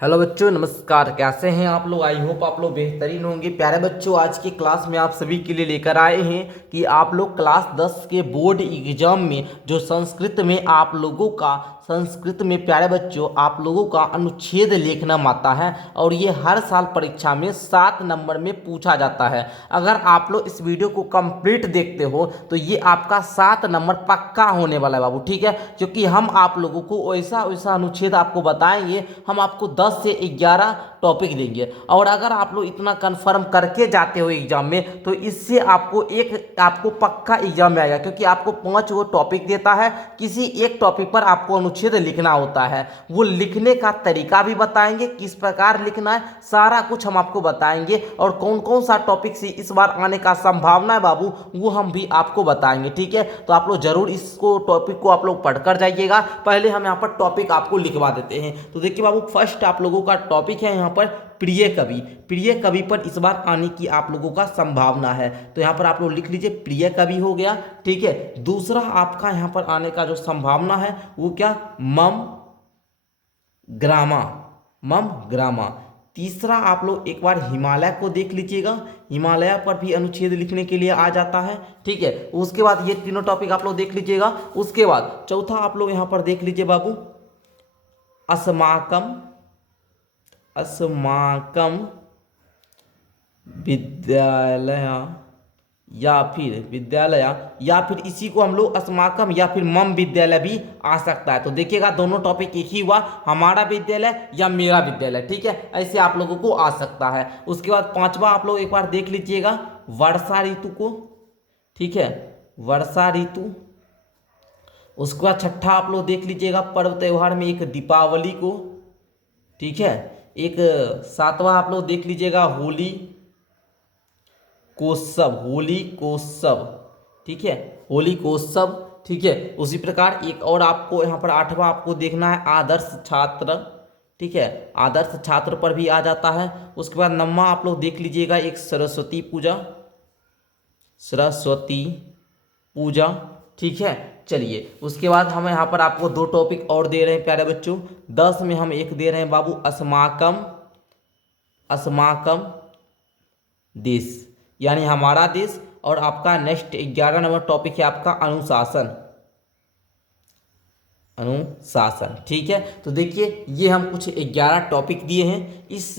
Hello बच्चों, नमस्कार। कैसे हैं आप लोग? आई होप आप लोग बेहतरीन होंगे। प्यारे बच्चों, आज की क्लास में आप सभी के लिए लेकर आए हैं कि आप लोग क्लास 10 के बोर्ड एग्जाम में जो संस्कृत में आप लोगों का संस्कृत में प्यारे बच्चों आप लोगों का अनुच्छेद लेखना आता है और ये हर साल परीक्षा में 7 नंबर में पूछा जाता है। अगर आप लोग इस वीडियो को कंप्लीट देखते हो तो ये आपका 7 नंबर पक्का होने वाला है बाबू, ठीक है। क्योंकि हम आप लोगों को वैसा वैसा अनुच्छेद आपको बताएंगे, हम आपको 10 से 11 टॉपिक देंगे और अगर आप लोग इतना कंफर्म करके जाते हो एग्जाम में तो इससे आपको पक्का एग्जाम में आएगा। क्योंकि आपको 5 वो टॉपिक देता है, किसी एक टॉपिक पर आपको अनुच्छेद लिखना होता है। वो लिखने का तरीका भी बताएंगे, किस प्रकार लिखना है, सारा कुछ हम आपको बताएंगे और कौन कौन सा टॉपिक से इस बार आने का संभावना है बाबू, वो हम भी आपको बताएंगे, ठीक है। तो आप लोग जरूर इसको टॉपिक को आप लोग पढ़कर जाइएगा। पहले हम यहाँ पर टॉपिक आपको लिखवा देते हैं। तो देखिए बाबू, फर्स्ट आप लोगों का टॉपिक है यहाँ पर प्रिय कवि। प्रिय कवि पर इस बार आने की आप लोगों का संभावना है। तो यहाँ पर आप लोग लिख लीजिए प्रिय कवि हो गया, ठीक है। दूसरा आपका यहाँ पर आने का जो संभावना है वो क्या, मम ग्रामा। मम ग्रामा। तीसरा आप लोग एक बार हिमालय को देख लीजिएगा, हिमालय पर भी अनुच्छेद लिखने के लिए आ जाता है, ठीक है। उसके बाद ये तीनों टॉपिक आप लोग देख लीजिएगा। उसके बाद चौथा आप लोग यहाँ पर देख लीजिए बाबू, अस्माकम। अस्माकम विद्यालय या फिर इसी को हम लोग अस्माकम या फिर मम विद्यालय भी आ सकता है। तो देखिएगा दोनों टॉपिक एक ही हुआ, हमारा विद्यालय या मेरा विद्यालय, ठीक है। ऐसे आप लोगों को आ सकता है। उसके बाद पांचवा आप लोग एक बार देख लीजिएगा वर्षा ऋतु को, ठीक है, वर्षा ऋतु। उसके बाद छठा आप लोग देख लीजिएगा पर्व त्योहार में एक दीपावली को, ठीक है। एक सातवां आप लोग देख लीजिएगा होली कोत्सव, होली कोत्सव, ठीक है, होली कोत्सव, ठीक है। उसी प्रकार एक और आपको यहाँ पर आठवां आपको देखना है आदर्श छात्र, ठीक है, आदर्श छात्र पर भी आ जाता है। उसके बाद नौवां आप लोग देख लीजिएगा एक सरस्वती पूजा, सरस्वती पूजा, ठीक है। चलिए उसके बाद हम यहाँ पर आपको 2 टॉपिक और दे रहे हैं प्यारे बच्चों। 10 में हम एक दे रहे हैं बाबू अस्माकम, अस्माकम देश यानी हमारा देश। और आपका नेक्स्ट 11 नंबर टॉपिक है आपका अनुशासन, अनुशासन, ठीक है। तो देखिए ये हम कुछ 11 टॉपिक दिए हैं। इस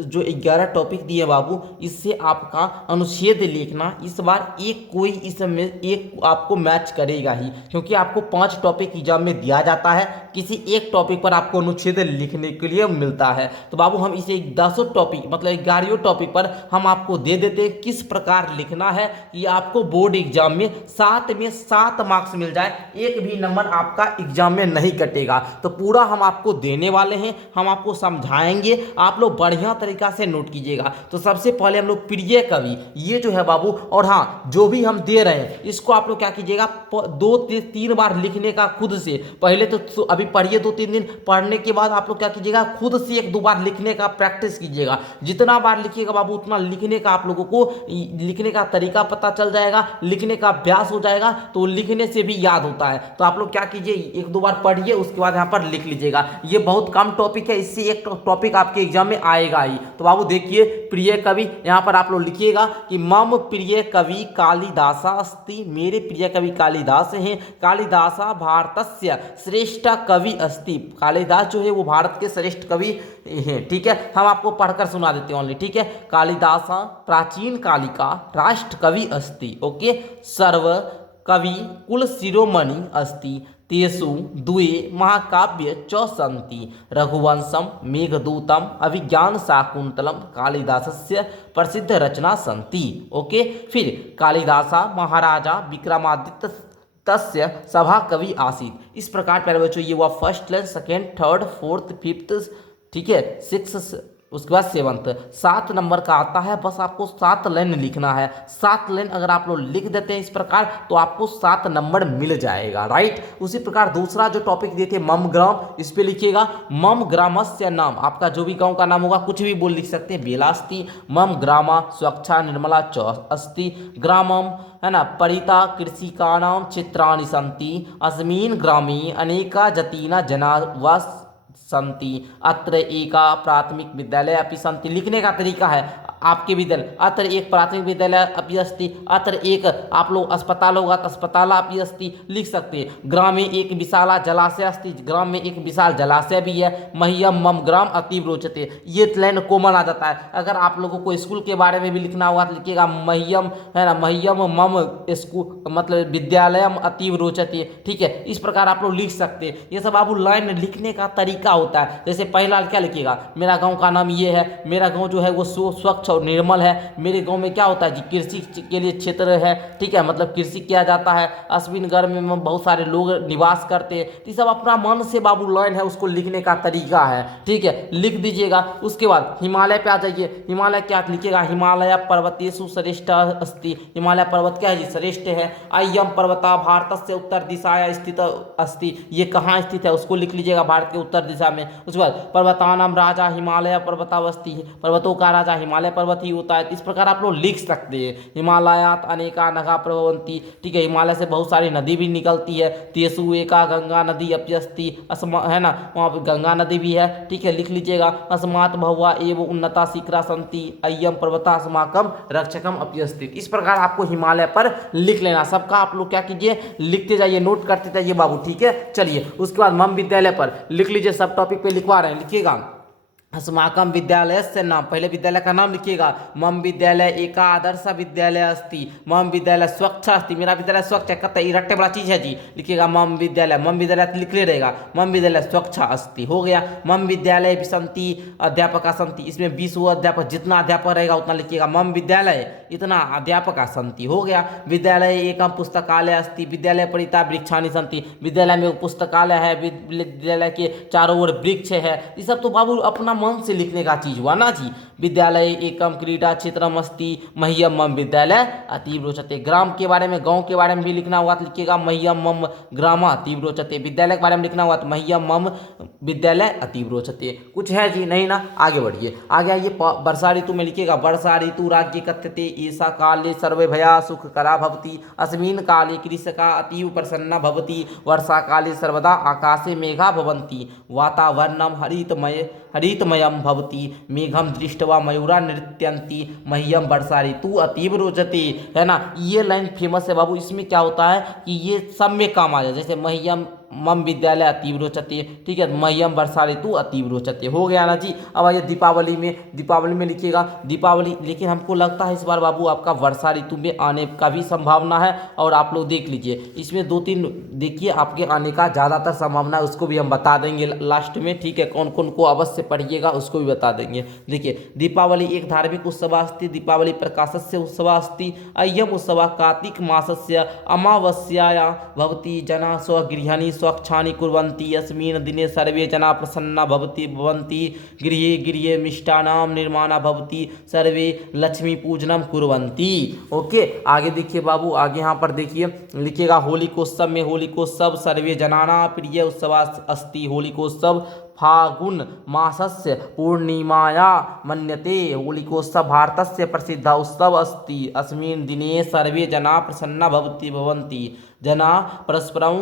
जो 11 टॉपिक दिए बाबू, इससे आपका अनुच्छेद लिखना इस बार एक कोई इसमें एक आपको मैच करेगा ही। क्योंकि आपको 5 टॉपिक एग्जाम में दिया जाता है, किसी एक टॉपिक पर आपको अनुच्छेद लिखने के लिए मिलता है। तो बाबू हम इसे 10 टॉपिक मतलब 11 टॉपिक पर हम आपको दे देते हैं किस प्रकार लिखना है कि आपको बोर्ड एग्जाम में 7 मार्क्स मिल जाए, एक भी नंबर आपका एग्जाम में नहीं कटेगा। तो पूरा हम आपको देने वाले हैं, हम आपको समझाएंगे, आप लोग बढ़िया तरीका से नोट कीजिएगा। तो सबसे पहले हम लोग प्रिय कवि ये जो है बाबू, और हाँ जो भी हम दे रहे हैं इसको आप लोग क्या कीजिएगा 2-3 बार लिखने का खुद से। पहले तो अभी पढ़िए 2-3 दिन, पढ़ने के बाद आप लोग क्या कीजिएगा खुद से 1-2 बार लिखने का प्रैक्टिस कीजिएगा। जितना बार लिखिएगा बाबू उतना लिखने का आप लोगों को लिखने का तरीका पता चल जाएगा, लिखने का अभ्यास हो जाएगा, तो लिखने से भी याद होता है। तो आप लोग क्या कीजिए 1-2 बार पढ़िए, उसके बाद यहाँ पर लिख लीजिएगा। ये बहुत कम टॉपिक है, इससे एक टॉपिक आपके एग्जाम में आएगा ही। तो बाबू देखिए प्रिय कवि, यहाँ पर आप लोग लिखिएगा कि मम प्रिय कवि कालिदासा अस्ति, मेरे प्रिय कवि कालिदास हैं। कालिदासा भारतस्य श्रेष्ठ कवि अस्ति, कालिदास जो है वो भारत के श्रेष्ठ कवि हैं, ठीक है। हम आपको पढ़कर सुना देते हैं ओनली, ठीक है। कालिदासा प्राचीन कालिका राष्ट्र कवि अस्ति, ओके। सर्व कवि कुल शिरोमणि अस्ति, तेषु द्वे महाकाव्य च सन्ति, रघुवंशम मेघदूतम अभिज्ञान शाकुंतलम कालिदासस्य प्रसिद्ध रचना सन्ति, ओके। फिर कालिदासा महाराजा विक्रमादित्य तस्य सभा कवि आसीत। इस प्रकार प्यारे बच्चों ये हुआ first line, second, third, fourth, fifth, ठीक है, 6, उसके बाद 7th 7 नंबर का आता है। बस आपको 7 लाइन लिखना है। 7 लाइन अगर आप लोग लिख देते हैं इस प्रकार तो आपको 7 नंबर मिल जाएगा, राइट। उसी प्रकार दूसरा जो टॉपिक दिए थे मम ग्राम, इस पे लिखिएगा मम ग्रामस्य नाम, आपका जो भी गांव का नाम होगा कुछ भी बोल लिख सकते हैं, बेलास्ति मम ग्रामा स्वच्छा निर्मला च अस्ति ग्रामम, है ना, परिता कृषिकाणाम चित्राणि सन्ति अस्मिन् ग्रामे अनेका जतीना जना सन्ति, अत्र एका प्राथमिक विद्यालय अपि सन्ति। लिखने का तरीका है आपके विद्यालय, अत्र एक प्राथमिक विद्यालय अपि अस्ति, अत्र एक आप लोग अस्पताल होगा तो अस्पताल अपि अस्ति लिख सकते हैं। ग्राम में एक विशाला जलाशय अस्ति, ग्राम में एक विशाल जलाशय भी है। मह्यम मम ग्राम अतीव रोचते, ये लाइन कॉमन आ जाता है। अगर आप लोगों को स्कूल के बारे में भी लिखना होगा तो लिखिएगा मह्यम, है ना, मह्यम मम स्कूल मतलब विद्यालयम अतीव रोचते। ठीक है, इस प्रकार आप लोग लिख सकते हैं। ये सब आप लाइन लिखने का तरीका होता है। जैसे पहला क्या लिखिएगा, मेरा गांव का नाम ये है, मेरा गांव जो है वो स्वच्छ और निर्मल है। मेरे गांव में क्या होता है जी, कृषि के लिए क्षेत्र है। ठीक है, मतलब कृषि किया जाता है। अश्विन गर्भ में बहुत सारे लोग निवास करते हैं। तो सब अपना मन से बाबू लाइन है, उसको लिखने का तरीका है। ठीक है, लिख दीजिएगा। उसके बाद हिमालय पे आ जाइए। हिमालय क्या लिखिएगा, हिमालय पर्वतेषु श्रेष्ठ अस्ति। हिमालय पर्वत क्या है जी, श्रेष्ठ है। अयम पर्वता भारत से उत्तर दिशाया स्थित अस्ति, ये कहाँ स्थित है उसको लिख लीजिएगा, भारत के उत्तर दिशा में। उसके बाद पर्वतानाम राजा हिमालय पर्वतावस्ति, पर्वतों का राजा हिमालय पर्वत ही होता है। इस प्रकार आप लोग लिख सकते हैं। हिमालयात अनेका नगा प्रभवंती, ठीक है, हिमालय से बहुत सारी नदी भी निकलती है। तेसु एका गंगा नदी अप्यस्ति, है ना, वहाँ पर गंगा नदी भी है। ठीक है, लिख लीजिएगा। अस्मात् भवा एवं उन्नता शिखरा सन्ति, अय्यम पर्वता अस्माकम रक्षकम अप्यस्ति। इस प्रकार आपको हिमालय पर लिख लेना। सबका आप लोग क्या कीजिए, लिखते जाइए, नोट करते जाइए बाबू। ठीक है, चलिए उसके बाद मम विद्यालय पर लिख लीजिए। सब टॉपिक पे लिखवा रहे हैं, लिखिएगा। अस्माकम विद्यालय से नाम, पहले विद्यालय का नाम लिखिएगा। मम विद्यालय एका आदर्श विद्यालय अस्ति, मम विद्यालय स्वच्छ अस्ति, मेरा विद्यालय स्वच्छ है। कहते हैं रट्टे बड़ा चीज है जी, लिखिएगा मम विद्यालय। मम विद्यालय लिख ले रहेगा, मम विद्यालय स्वच्छ अस्ति हो गया। मम विद्यालय भी सन्ति अध्यापक सन्ति, इसमें 20 अध्यापक, जितना अध्यापक रहेगा उतना लिखिएगा। मम विद्यालय इतना अध्यापक सन्ति हो गया। विद्यालय एकम पुस्तकालय अस्ति, विद्यालय परिता वृक्षानि सन्ति, विद्यालय में पुस्तकालय है, विद्यालय के चारों ओर वृक्ष है। ये सब तो बाबू अपना मन से लिखने का चीज हुआ ना जी। विद्यालय एकम क्रीडा क्षेत्रम अस्ति, मह्यम मम विद्यालय अतीव रोचते। ग्राम के बारे में, गांव के बारे में भी लिखना हुआ तो लिखिएगा मह्यम मम ग्राम अतीव रोचते। विद्यालय के बारे में लिखना हुआ तो मह्यम मम विद्यालय अतीव रोचते। कुछ है जी, नहीं ना, आगे बढ़िए। आगे आइए, वर्षा ऋतु में लिखिएगा। वर्षा ऋतु राज्य कथ्यते ऐसा काले सर्वे भया सुख करा भवति, अस्मिन् काले कृषका अतीव प्रसन्ना भवति, वर्षा काले सर्वदा आकाशे मेघा भवन्ति, वातावरणम हरितमयम भवति, मेघम दृष्ट्वा मयूरा नृत्यन्ति, मह्यम वर्षा ऋतु अतीव रोचते। है ना, ये लाइन फेमस है बाबू। इसमें क्या होता है कि ये सब में काम आ जाए। जैसे मह्यम मम विद्यालय अतीव रोचते, ठीक है, मह्यम वर्षा ऋतु अतीव रोचते हो गया ना जी। अब आइए दीपावली में, दीपावली में लिखिएगा दीपावली, लेकिन हमको लगता है इस बार बाबू आपका वर्षा ऋतु में आने का भी संभावना है। और आप लोग देख लीजिए, इसमें 2-3 देखिए आपके आने का ज़्यादातर संभावना है, उसको भी हम बता देंगे लास्ट में। ठीक है, कौन कौन को अवश्य पढ़िएगा उसको भी बता देंगे। देखिए, दीपावली एक धार्मिक उत्सव अस्ति, दीपावली प्रकाशस्य उत्सव अस्ति, अयम उत्सव कार्तिक मासस्य अमावस्याया भवति, जना स्वगृहाणि स्वच्छानि कुर्वन्ति, अस्मिन् दिने सर्वे जना प्रसन्ना भवन्ति, गृहे गृहे मिष्टान्नां निर्माणा भवति, सर्वे लक्ष्मी पूजनम कुर्वन्ति। ओके, आगे देखिए बाबू, आगे यहाँ पर देखिए लिखिएगा होलिकोत्सव में, होलिकोत्सव सर्वे जनाना प्रिय उत्सव अस्ति, होलिकोत्सव फागुन मासस्य पूर्णिमाया मन्यते, होलिकोत्सव भारतस्य प्रसिद्ध उत्सव अस्ति, अस्मिन् दिने सर्वे जना प्रसन्ना भवन्ति, जना परस्परं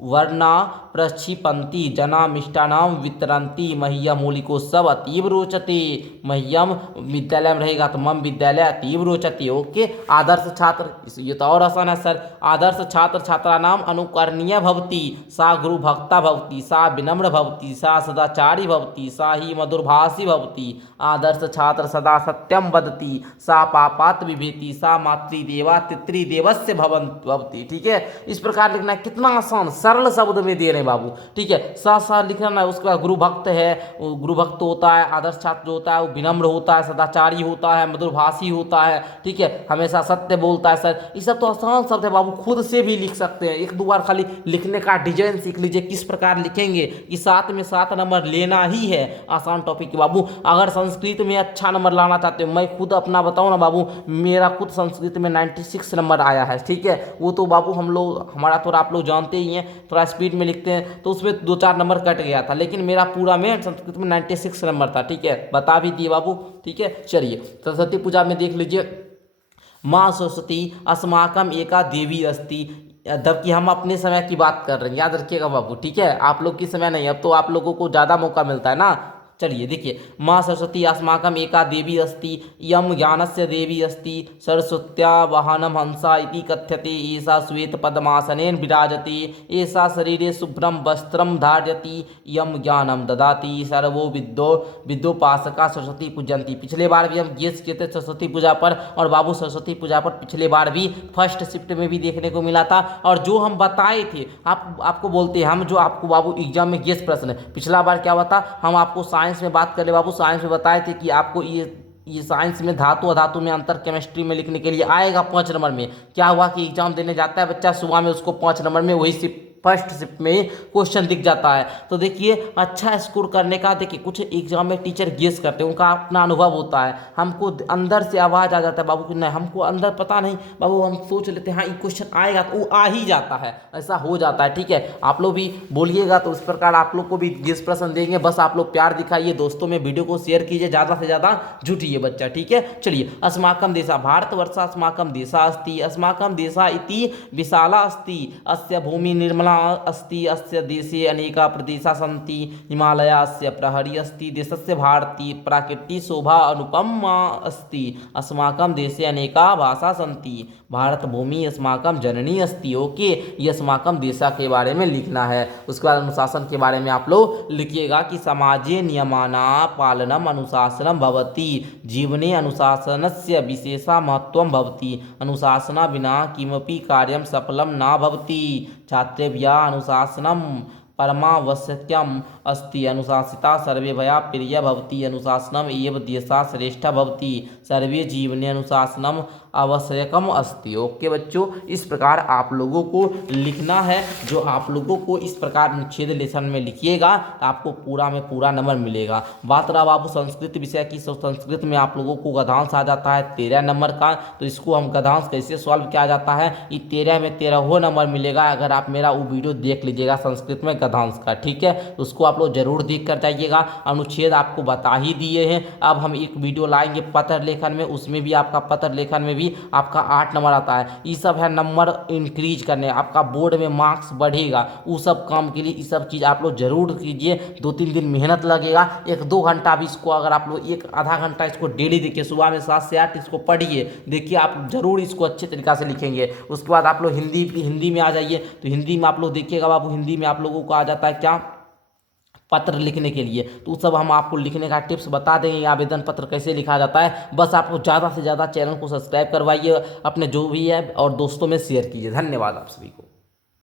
वर्णा प्रक्षिपन्ति, जना मिष्टान्नां वितरन्ति, मह्यम होलिकोत्सव अतीव रोचते। मह्यम विद्यालय में रहेगा तो मम विद्यालय अतीव रोचते। ओके, आदर्श छात्र, ये तो और आसान है सर। आदर्श छात्र छात्राणाम अनुकरणीय भवति, सा गुरु भक्ता भवति, सा विनम्र भवति, सा सदाचारी भवति, सा ही मधुरभाषी भवति। आदर्श छात्र सदा सत्यम वदति, सा पापात् विभेति, सा मातृदेवा पितृदेवस्य भवति। ठीक है, इस प्रकार लिखना है। कितना आसान सरल शब्द में दे रहे हैं बाबू। ठीक है, सा लिखना है। उसके बाद गुरु भक्त है, गुरु भक्त होता है। आदर्श छात्र जो होता है वो विनम्र होता है, सदाचारी होता है, मधुरभाषी होता है। ठीक है, हमेशा सत्य बोलता है। सर ये सब तो आसान शब्द है बाबू, खुद से भी लिख सकते हैं। 1-2 बार खाली लिखने का डिजाइन सीख लीजिए, किस प्रकार लिखेंगे कि 7 में 7 नंबर लेना ही है। आसान टॉपिक के बाबू। अगर संस्कृत में अच्छा नंबर लाना चाहते हो, मैं खुद अपना बताऊं ना बाबू, मेरा खुद संस्कृत में 96 नंबर आया है। ठीक है, वो तो बाबू हम लोग, हमारा थोड़ा आप लोग जानते ही हैं, थोड़ा स्पीड में लिखते हैं तो उसमें 2-4 नंबर कट गया था, लेकिन मेरा पूरा में संस्कृत में 96 नंबर था। ठीक है, बता भी दिए बाबू। ठीक है, चलिए सरस्वती पूजा में देख लीजिए। माँ सरस्वती अस्माकम एका देवी अस्ति, जबकि हम अपने समय की बात कर रहे हैं, याद रखिएगा बाबू, ठीक है, आप लोग की समय नहीं, अब तो आप लोगों को ज़्यादा मौका मिलता है ना। चलिए देखिए, माँ सरस्वती अस्माकम एका देवी अस्ति, यम ज्ञानस्य देवी अस्ति, सरस्वत्या वाहनम हंसा इति कथ्यते, एषा श्वेत पद्मासनेन विराजते, एषा शरीरे शुभ्रम वस्त्रम धार्यति, यम ज्ञानम ददाति, सर्वो विद्योपासका सरस्वती पूजंती। पिछले बार भी हम गेस किए थे सरस्वती पूजा पर, और बाबू सरस्वती पूजा पर पिछले बार भी फर्स्ट शिफ्ट में भी देखने को मिला था। और जो हम बताए थे, आपको बोलते हैं हम, जो आपको बाबू एग्जाम में गेस प्रश्न है, पिछला बार क्या हुआ था, हम आपको साइंस में बात कर ले बाबू, साइंस में बताए थे कि आपको ये साइंस में धातु अधातु में अंतर केमिस्ट्री में लिखने के लिए आएगा 5 नंबर में। क्या हुआ कि एग्जाम देने जाता है बच्चा सुबह में, उसको 5 नंबर में वही फर्स्ट शिफ्ट में क्वेश्चन दिख जाता है। तो देखिए, अच्छा स्कोर करने का, देखिए कुछ एग्जाम में टीचर गेस करते हैं, उनका अपना अनुभव होता है, हमको अंदर से आवाज़ आ जाता है बाबू कि नहीं, हमको अंदर पता नहीं बाबू, हम सोच लेते हैं हाँ ये क्वेश्चन आएगा, तो वो आ ही जाता है, ऐसा हो जाता है। ठीक है, आप लोग भी बोलिएगा तो इस प्रकार आप लोग को भी गेस प्रश्न देंगे। बस आप लोग प्यार दिखाइए दोस्तों में, वीडियो को शेयर कीजिए, ज़्यादा से ज़्यादा जुटिए बच्चा, ठीक है। चलिए, अस्माकम देशा भारतवर्ष अस्माकम देशा अस्ति, अस्माकम देशा इति विशाला अस्ति, अस्य भूमि निर्मला अस्ति, अस्य देशे अनेका प्रदेशा सन्ति, हिमालयस्य प्रहरी अस्ति, देशस्य भारती प्राकृतिक शोभा अनुपमा अस्ति, अस्माकं देशे अनेका भाषा सन्ति, भारत भूमि अस्माकं जननी अस्ति। ओके, ये अस्माकं देशा के बारे में लिखना है। उसके बाद अनुशासन के बारे में आप लोग लिखिएगा कि समाजे नियमाना पालनम अनुशासनम भवति, जीवने अनुशासनस्य विशेषा महत्वं भवति, अनुशासना बिना किमपि कार्यं सफलं न भवति, छात्रेभ्यः अनुशासनम परमावश्यकम् अस्ति, अनुशासिता सर्वेभ्यः प्रिय भवति, अनुशासनम एव देशा श्रेष्ठा भवति, सर्वे जीवने अनुशासनम आवश्यकम अस्ति। ओके बच्चों, इस प्रकार आप लोगों को लिखना है। जो आप लोगों को इस प्रकार अनुच्छेद लेसन में लिखिएगा तो आपको पूरा में पूरा नंबर मिलेगा। बात रहा बाबू संस्कृत विषय की, संस्कृत में आप लोगों को गद्यांश आ जाता है 13 नंबर का, तो इसको हम गद्यांश कैसे सॉल्व किया जाता है, ये 13 में 13 नंबर मिलेगा अगर आप मेरा वो वीडियो देख लीजिएगा संस्कृत में गद्यांश का, ठीक है। उसको आप लोग जरूर देख कर जाइएगा। अनुच्छेद आपको बता ही दिए हैं। अब हम एक वीडियो लाएंगे पत्र लेखन में, उसमें भी आपका पत्र लेखन में भी आपका 8 नंबर आता है। ये सब है नंबर इंक्रीज करने, आपका बोर्ड में मार्क्स बढ़ेगा, वो सब काम के लिए ये सब चीज़ आप लोग जरूर कीजिए। 2-3 दिन मेहनत लगेगा, 1-2 घंटा भी इसको, अगर आप लोग 1-आधा घंटा इसको डेली देखिए, सुबह में 7 से 8 इसको पढ़िए, देखिए आप जरूर इसको अच्छे तरीक़ा से लिखेंगे। उसके बाद आप लोग हिंदी में आ जाइए, तो हिंदी में आप लोग देखिएगा बाबू, हिंदी में आप लोगों को आ जाता है क्या, पत्र लिखने के लिए, तो सब हम आपको लिखने का टिप्स बता देंगे, आवेदन पत्र कैसे लिखा जाता है। बस आपको ज़्यादा से ज़्यादा चैनल को सब्सक्राइब करवाइए, अपने जो भी है और दोस्तों में शेयर कीजिए। धन्यवाद आप सभी को।